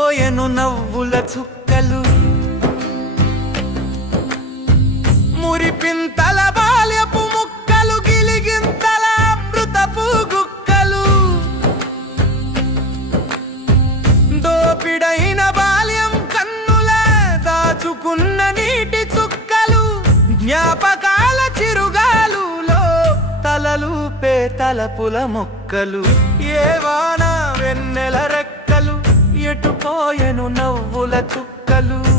పోయను నవ్వుల చుక్కలు. మురిపింతల బాల్యపు ముక్కలు గిలిగింతల అమృతపు గుక్కలు. దోపిడైన బాల్యం కన్నుల దాచుకున్న నీటి చుక్కలు. జ్ఞాపకాల చిరుగాలులో తలలు పే తలపుల మొక్కలు. ఏవానా వెన్న పోయెను నవ్వుల చుక్కలు.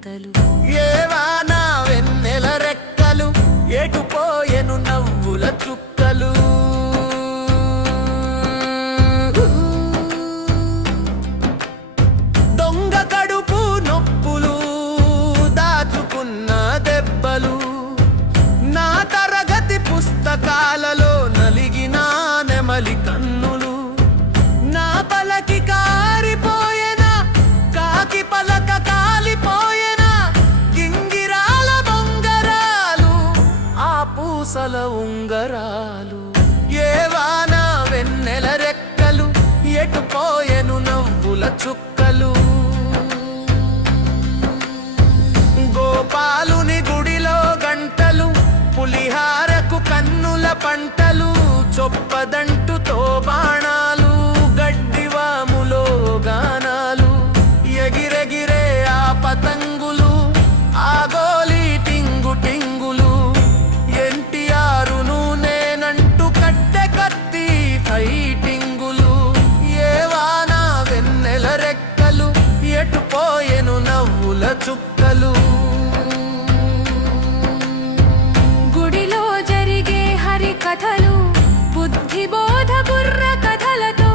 వార్తలు చుక్క చుక్కలు. గుడిలో జరిగే హరి కథలు బుద్ధిబోధ బుర్ర కథలతో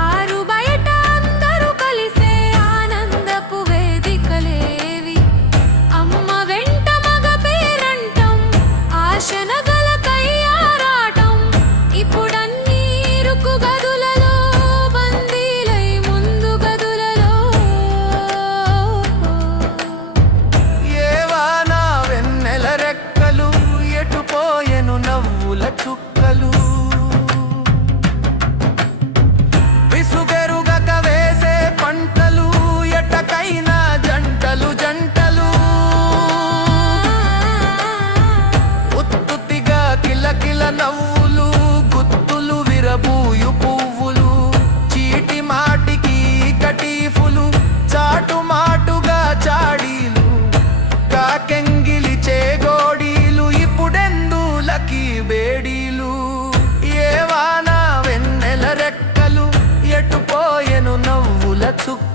ఆరు బయట అందరూ కలిసే ఆనందపు వేదికలేవి. అమ్మ వెంట మగ పేరంటం ఆశనగా వేడిలు ఏవానా వెన్నెల రెక్కలు ఎటుపోయెను నవ్వుల చుక్క.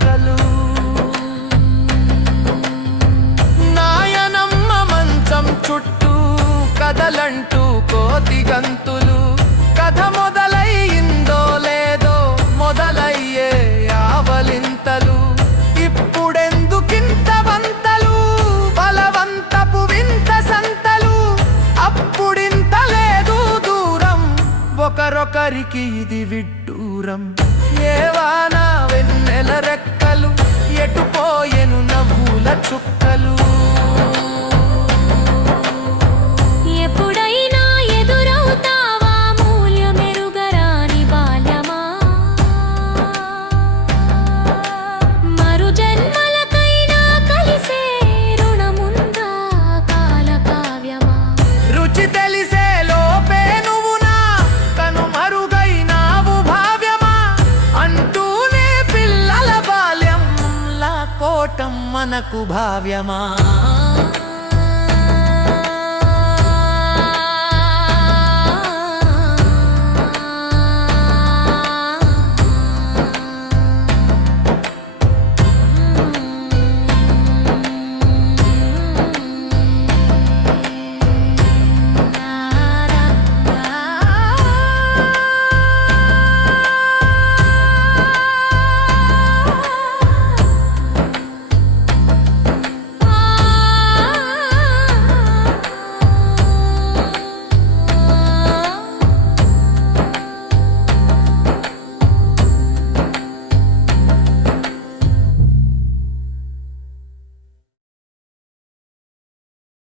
ఒకరొకరికి ఇది విడ్డూరం. ఏవానా వెన్నెల రెక్కలు ఎటుపోయెను నవ్వుల చుక్కలు. మనకు భావ్యమా?